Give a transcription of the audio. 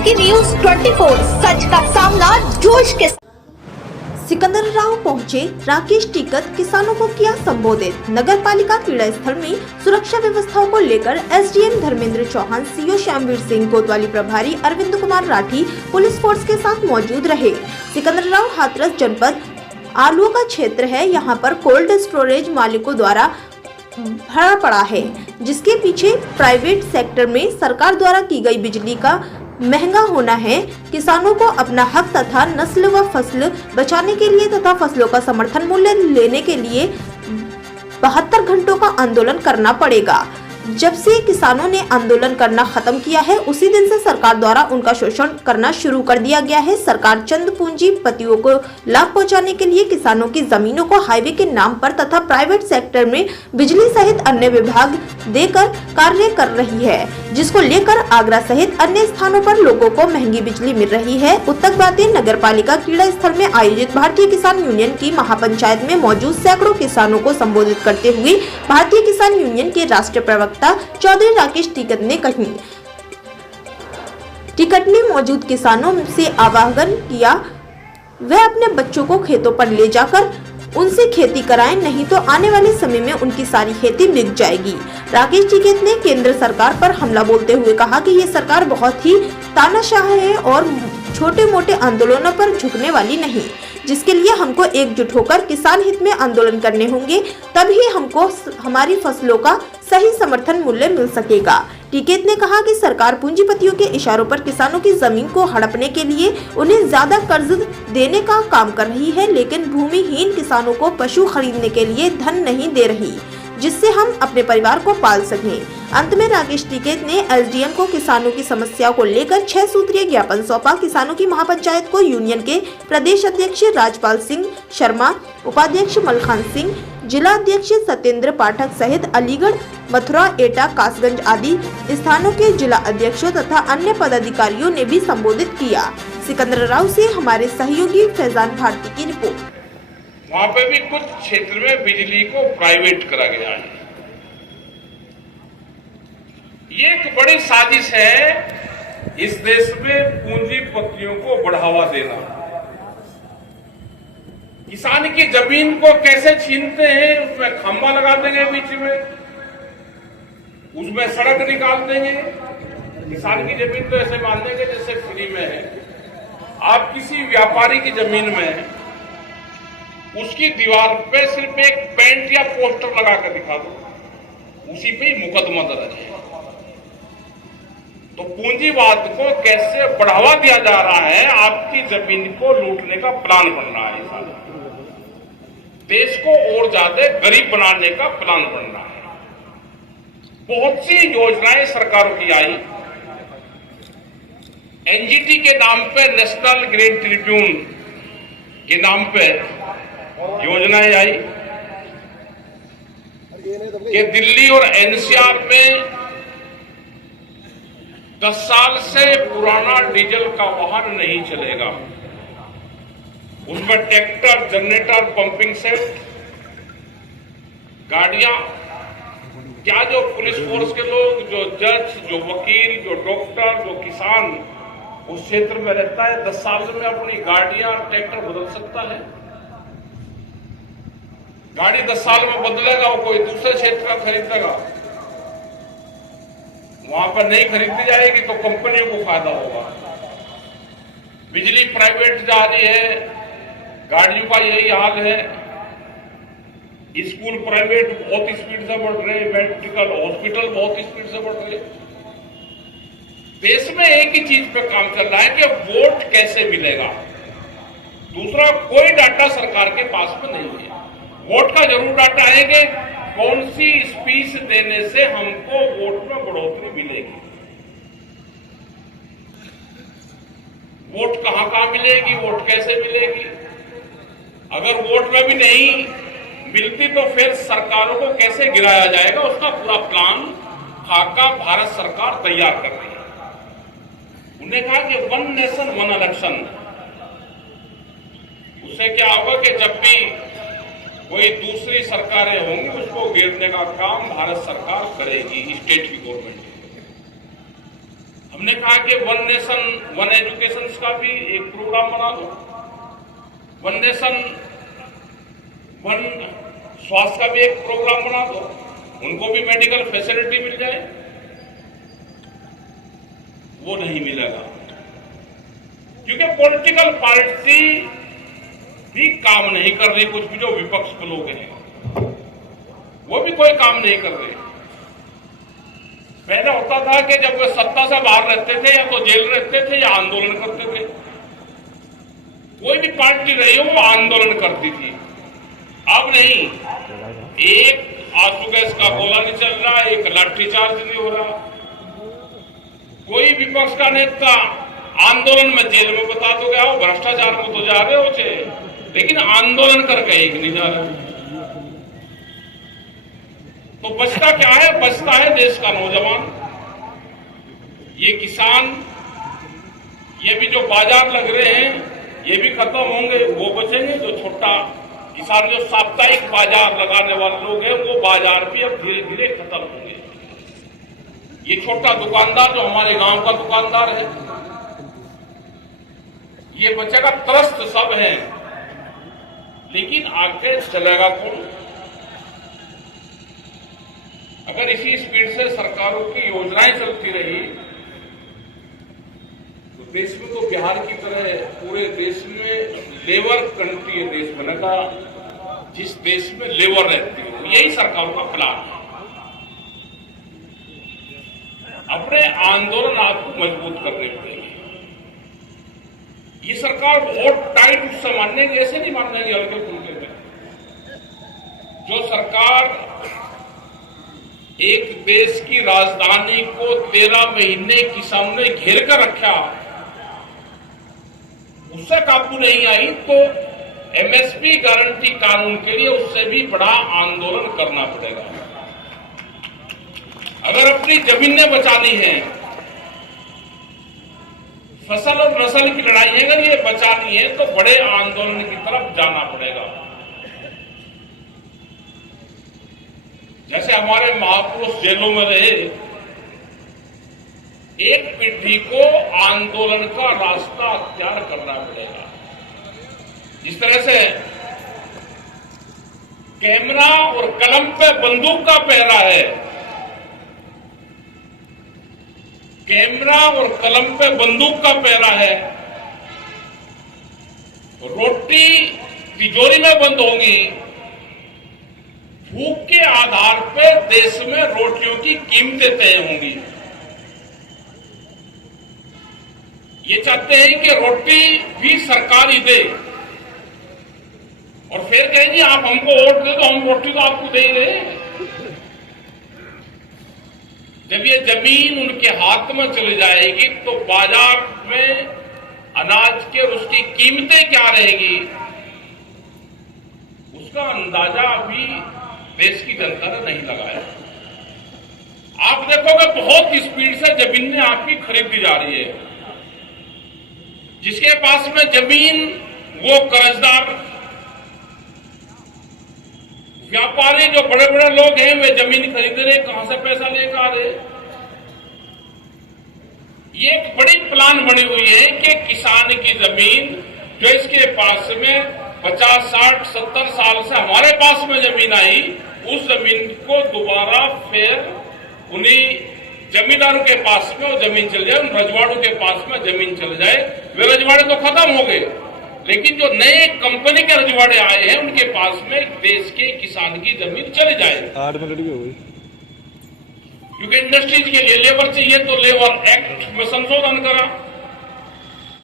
आपकी न्यूज 24 सच का सामना जोश के साथ। सिकंदराव पहुंचे, राकेश टिकैत किसानों को किया संबोधित। नगर पालिका क्रीड़ा स्थल में सुरक्षा व्यवस्थाओं को लेकर एसडीएम धर्मेंद्र चौहान, सीओ श्यामवीर सिंह, कोतवाली प्रभारी अरविंद कुमार राठी पुलिस फोर्स के साथ मौजूद रहे। सिकंदराव हाथरस जनपद आलुओं का क्षेत्र है। यहाँ पर कोल्ड स्टोरेज मालिकों द्वारा भरा पड़ा है, जिसके पीछे प्राइवेट सेक्टर में सरकार द्वारा की गई बिजली का महंगा होना है। किसानों को अपना हक तथा नस्ल व फसल बचाने के लिए तथा फसलों का समर्थन मूल्य लेने के लिए 72 घंटों का आंदोलन करना पड़ेगा। जब से किसानों ने आंदोलन करना खत्म किया है, उसी दिन से सरकार द्वारा उनका शोषण करना शुरू कर दिया गया है। सरकार चंद पूंजीपतियों को लाभ पहुंचाने के लिए किसानों की जमीनों को हाईवे के नाम पर तथा प्राइवेट सेक्टर में बिजली सहित अन्य विभाग देकर कार्य कर रही है, जिसको लेकर आगरा सहित अन्य स्थानों पर लोगों को महंगी बिजली मिल रही है। उत्तरकाशी नगर पालिका क्रीड़ा स्थल में आयोजित भारतीय किसान यूनियन की महापंचायत में मौजूद सैकड़ों किसानों को संबोधित करते हुए भारतीय किसान यूनियन के राष्ट्रीय प्रवक्ता चौधरी राकेश टिकैत ने मौजूद किसानों से आह्वान किया, वह अपने बच्चों को खेतों पर ले जाकर उनसे खेती कराएं, नहीं तो आने वाले समय में उनकी सारी खेती बिक जाएगी। राकेश टिकैत ने केंद्र सरकार पर हमला बोलते हुए कहा कि ये सरकार बहुत ही तानाशाह है और छोटे मोटे आंदोलनों पर झुकने वाली नहीं, जिसके लिए हमको एकजुट होकर किसान हित में आंदोलन करने होंगे, तभी हमको हमारी फसलों का सही समर्थन मूल्य मिल सकेगा। टिकैत ने कहा कि सरकार पूंजीपतियों के इशारों पर किसानों की जमीन को हड़पने के लिए उन्हें ज्यादा कर्ज देने का काम कर रही है, लेकिन भूमिहीन किसानों को पशु खरीदने के लिए धन नहीं दे रही, जिससे हम अपने परिवार को पाल सकें। अंत में राकेश टिकैत ने एसडीएम को किसानों की समस्या को लेकर 6 सूत्रीय ज्ञापन सौंपा। किसानों की महापंचायत को यूनियन के प्रदेश अध्यक्ष राजपाल सिंह शर्मा, उपाध्यक्ष मलखान सिंह, जिला अध्यक्ष सत्येंद्र पाठक सहित अलीगढ़, मथुरा, एटा, कासगंज आदि स्थानों के जिला अध्यक्षों तथा अन्य पदाधिकारियों ने भी संबोधित किया। सिकंदराव से हमारे सहयोगी फैजान भारती की रिपोर्ट। वहाँ पे भी कुछ क्षेत्र में बिजली को प्राइवेट करा गया है। ये एक बड़ी साजिश है इस देश में पूंजीपतियों को बढ़ावा देना। किसान की जमीन को कैसे छीनते हैं, उसमें खंभा लगा देंगे बीच में, उसमें सड़क निकाल देंगे। किसान की जमीन तो ऐसे मान देंगे जैसे फ्री में है। आप किसी व्यापारी की जमीन में उसकी दीवार पे सिर्फ एक पेंट या पोस्टर लगा कर दिखा दो, उसी पे ही मुकदमा दर्ज है। तो पूंजीवाद को कैसे बढ़ावा दिया जा रहा है, आपकी जमीन को लूटने का प्लान बन रहा है। देश को और ज्यादा गरीब बनाने का प्लान बन रहा है। बहुत सी योजनाएं सरकारों की आई। एनजीटी के नाम पे, नेशनल ग्रीन ट्रिब्यून के नाम पे योजनाएं आई कि दिल्ली और एनसीआर में 10 साल से पुराना डीजल का वाहन नहीं चलेगा। उसमें ट्रैक्टर, जनरेटर, पंपिंग सेट, गाड़ियां, क्या जो पुलिस फोर्स के लोग, जो जज, जो वकील, जो डॉक्टर, जो किसान उस क्षेत्र में रहता है, 10 साल में अपनी गाड़ियां, ट्रैक्टर बदल सकता है। गाड़ी 10 साल में बदलेगा, वो कोई दूसरे क्षेत्र का खरीदेगा, वहां पर नहीं खरीदी जाएगी तो कंपनियों को फायदा होगा। बिजली प्राइवेट जा रही है, गाड़ियों का यही हाल है। स्कूल प्राइवेट बहुत स्पीड से बढ़ रहे, मेडिकल हॉस्पिटल बहुत स्पीड से बढ़ रहे। देश में एक ही चीज पे काम चल रहा है कि वोट कैसे मिलेगा। दूसरा कोई डाटा सरकार के पास में नहीं है। वोट का जरूर डाटा है कि कौन सी स्पीच देने से हमको वोट में बढ़ोतरी मिलेगी। वोट कहां मिलेगी, वोट कैसे मिलेगी। अगर वोट में भी नहीं मिलती तो फिर सरकारों को कैसे गिराया जाएगा, उसका पूरा प्लान खाका भारत सरकार तैयार कर रही है। उन्होंने कहा कि 1 नेशन 1 इलेक्शन। उससे क्या होगा कि जब भी कोई दूसरी सरकारें होंगी उसको गिरने का काम भारत सरकार करेगी, स्टेट की गवर्नमेंट। हमने कहा कि वन नेशन वन एजुकेशन का भी एक प्रोग्राम बना दो, वन नेशन वन स्वास्थ्य का भी एक प्रोग्राम बना दो, उनको भी मेडिकल फैसिलिटी मिल जाए। वो नहीं मिलेगा, क्योंकि पॉलिटिकल पार्टी भी काम नहीं कर रही। कुछ भी जो विपक्ष के लोग हैं वो भी कोई काम नहीं कर रहे। पहले होता था कि जब वे सत्ता से बाहर रहते थे या तो जेल रहते थे या आंदोलन करते थे। कोई भी पार्टी रही हो वो आंदोलन करती थी। अब नहीं, एक आंसू गैस का गोला नहीं चल रहा, एक लाठीचार्ज नहीं हो रहा। कोई विपक्ष का नेता आंदोलन में जेल में बता दो गया, भ्रष्टाचार में तो जा रहे हो चे, लेकिन आंदोलन करके एक नहीं जा रहे। तो बचता क्या है? बचता है देश का नौजवान, ये किसान, ये भी जो बाजार लग रहे हैं ये भी खत्म होंगे। वो बचेंगे जो छोटा किसान, जो साप्ताहिक बाजार लगाने वाले लोग हैं, वो बाजार भी अब धीरे धीरे खत्म होंगे। ये छोटा दुकानदार जो हमारे गांव का दुकानदार है, ये बचेगा। त्रस्त सब हैं, लेकिन आगे चलेगा कौन? अगर इसी स्पीड से सरकारों की योजनाएं चलती रही तो देश में तो बिहार की तरह पूरे देश में लेबर कंट्री देश बनेगा, जिस देश में लेबर रहती है। यही सरकारों का प्लान है। अपने आंदोलन आपको मजबूत करने पड़ेंगे। ये सरकार वोट टाइट उससे मानेगी, ऐसे नहीं मानेगी हल्के फुल्के में। जो सरकार एक देश की राजधानी को 13 महीने किसानों ने घेर कर रखा, उससे काबू नहीं आई, तो एमएसपी गारंटी कानून के लिए उससे भी बड़ा आंदोलन करना पड़ेगा। अगर अपनी जमीनें बचानी है, फसल और नस्ल की लड़ाई है, अगर ये बचानी है तो बड़े आंदोलन की तरफ जाना पड़ेगा। जैसे हमारे महापुरुष जेलों में रहे, एक पीढ़ी को आंदोलन का रास्ता अख्तियार करना पड़ेगा। जिस तरह से कैमरा और कलम पे बंदूक का पहरा है, कैमरा और कलम पे बंदूक का पहरा है, रोटी तिजोरी में बंद होंगी, भूख के आधार पर देश में रोटियों की कीमतें तय होंगी। ये चाहते हैं कि रोटी भी सरकार ही दे, और फिर कहेंगे आप हमको वोट दे, तो हम रोटी तो आपको दे ही रहे। जब ये जमीन उनके हाथ में चली जाएगी तो बाजार में अनाज के उसकी कीमतें क्या रहेगी, उसका अंदाजा अभी देश की जनता ने नहीं लगाया। आप देखोगे बहुत स्पीड से जमीनें आपकी खरीदी जा रही है। जिसके पास में जमीन वो कर्जदार, व्यापारी जो बड़े बड़े लोग हैं वे जमीन खरीद रहे, कहां से पैसा लेकर आ रहे? ये एक बड़ी प्लान बनी हुई है कि किसान की जमीन जो इसके पास में 50, 60, 70 साल से हमारे पास में जमीन आई, उस जमीन को दोबारा फिर उन्हीं जमींदारों के पास में वो जमीन चल जाए, उन रजवाड़ों के पास में जमीन चल जाए। वे रजवाड़े तो खत्म हो गए, लेकिन जो नए कंपनी के रजवाड़े आए हैं उनके पास में देश के किसान की जमीन चली जाए। 8 मिनट भी हो गई। क्योंकि इंडस्ट्रीज के लिए लेबर चाहिए, तो लेबर एक्ट में संशोधन करा।